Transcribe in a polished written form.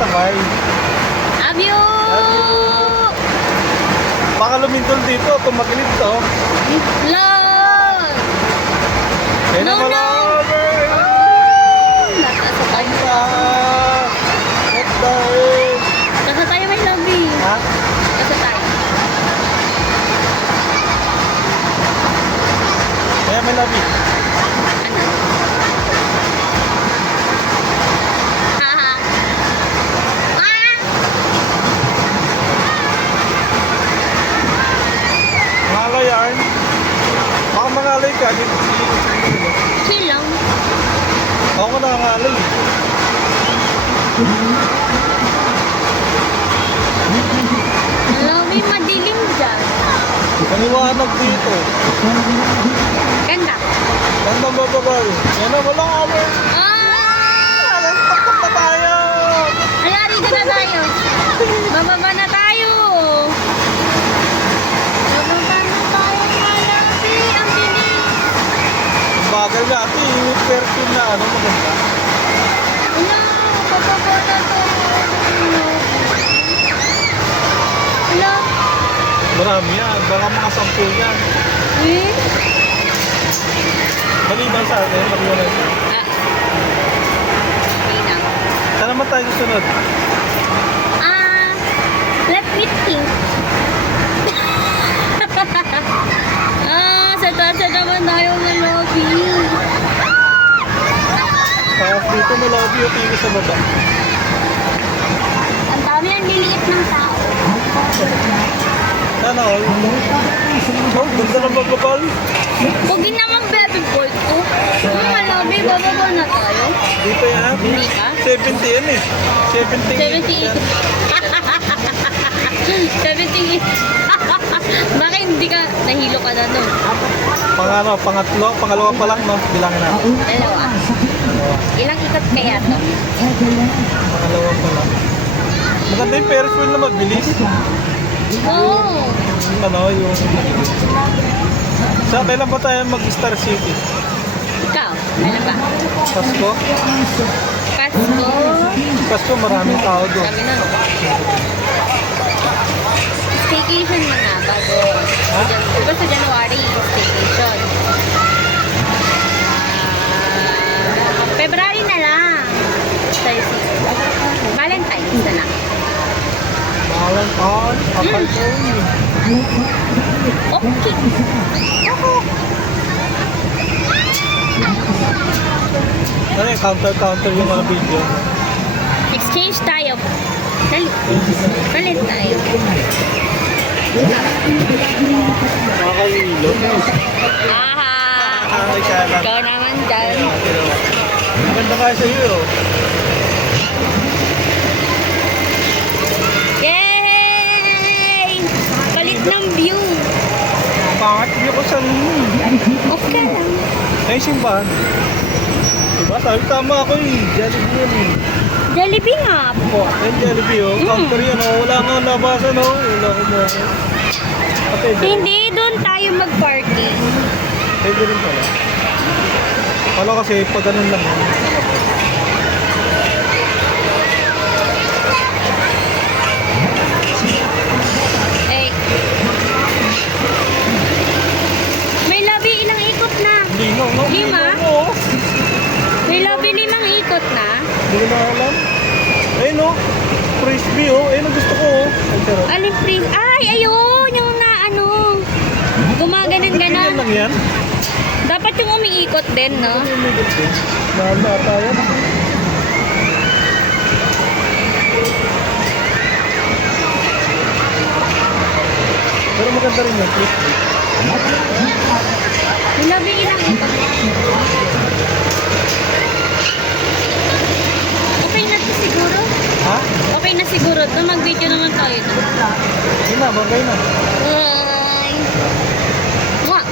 sasakay. Love you! Baka lumindol dito, tumagilid to. Love! Ayun No, na pala. no. Nakasakay. What the heck? Kasa tayo may love you. Ha? Kasa tayo. Kaya may labi. Ano? Haha. Ah! Mangalay yarn. Baka mangalay ka. Chill lang. Ako ka nangangalay. Love you, madilim dyan. Paniwanag dito. Ganda. Ganda ba babae? Yan na, walang away. Ah! Taktak na tayo. Hala, dito na tayo. Bababa na tayo. Bababa na tayo, malaki. Ang bilis. Bagal nga ito, yung perfume na ano, maganda. Hala, bababa na tayo. Hala. Marami yan, baka mga 10 yan. Eh? Maliban sa atin, maliban ito. Ah. Okay na. Saan naman tayo susunod? Ah, let's meet pink. Ah, sa taas naman tayo ng lobby. Dito na lobby o tingin sa baba. Ang dami ang liliit ng tao. Sana all. Oh, ganda ng magbabal. Huwag din naman baby boy ko. Mga lobby, bababa na tayo. Dito yan. Hindi ka? 70 yan eh. 70. 78. 78. Bakit hindi ka nahilo ka na no? Pangatlo, pangalawa pa lang no, bilangin natin. Dalawa. Ilang ikot kaya to? Pangalawa pa lang. Maganda yung Ferris wheel na mabilis. Oo. Ano, yung... Sa kailan ba tayo mag-Star City? Ikaw, ano ba? Pasko? Pasko. Pasko, maraming tao doon. Kami na no? Staycation mo na bago. Ha? Diba sa January, staycation. February na lang. Valentine's na lang. Malang on, kapal ko. Okay. Ano yung counter yung mga video? Exchange tayo. Dali. Palit tayo. Nakakahilo. Aha! Ay, sana. Ikaw naman dyan. Maganda kaya sa iyo. Yay! Palit ng view. Pangat niyo ko sa Okay lang. ay simbahan. Diba? Sabi tama ako eh. Jollibee yan eh. Jollibee nga po. Yan Jollibee oh. Counter yan oh. Wala nga labasan oh. Wala ko mo. Okay, Hindi, doon tayo mag-parking. pwede rin pala. Kala kasi pag ganun lang yun. Eh. May lobby, ilang ikot na? Lino, no? Lima? Lino, oh. May lobby 5 ikot na? Hindi ko na alam. Ayun oh. Frisbee oh. Ayun ang gusto ko oh. Ay, sarap. Alin please? Ay, ayun! Yung na ano. Gumaganon Ganyan ganon. lang yan. Dapat yung umiikot din, no? Mahal na tayo. Pero maganda rin yung frisbee. May lobby ilang ikot na? Okay na to siguro? Ha? Okay na siguro to. Mag-video naman tayo to. Hindi na, bagay na. Bye! Mwah!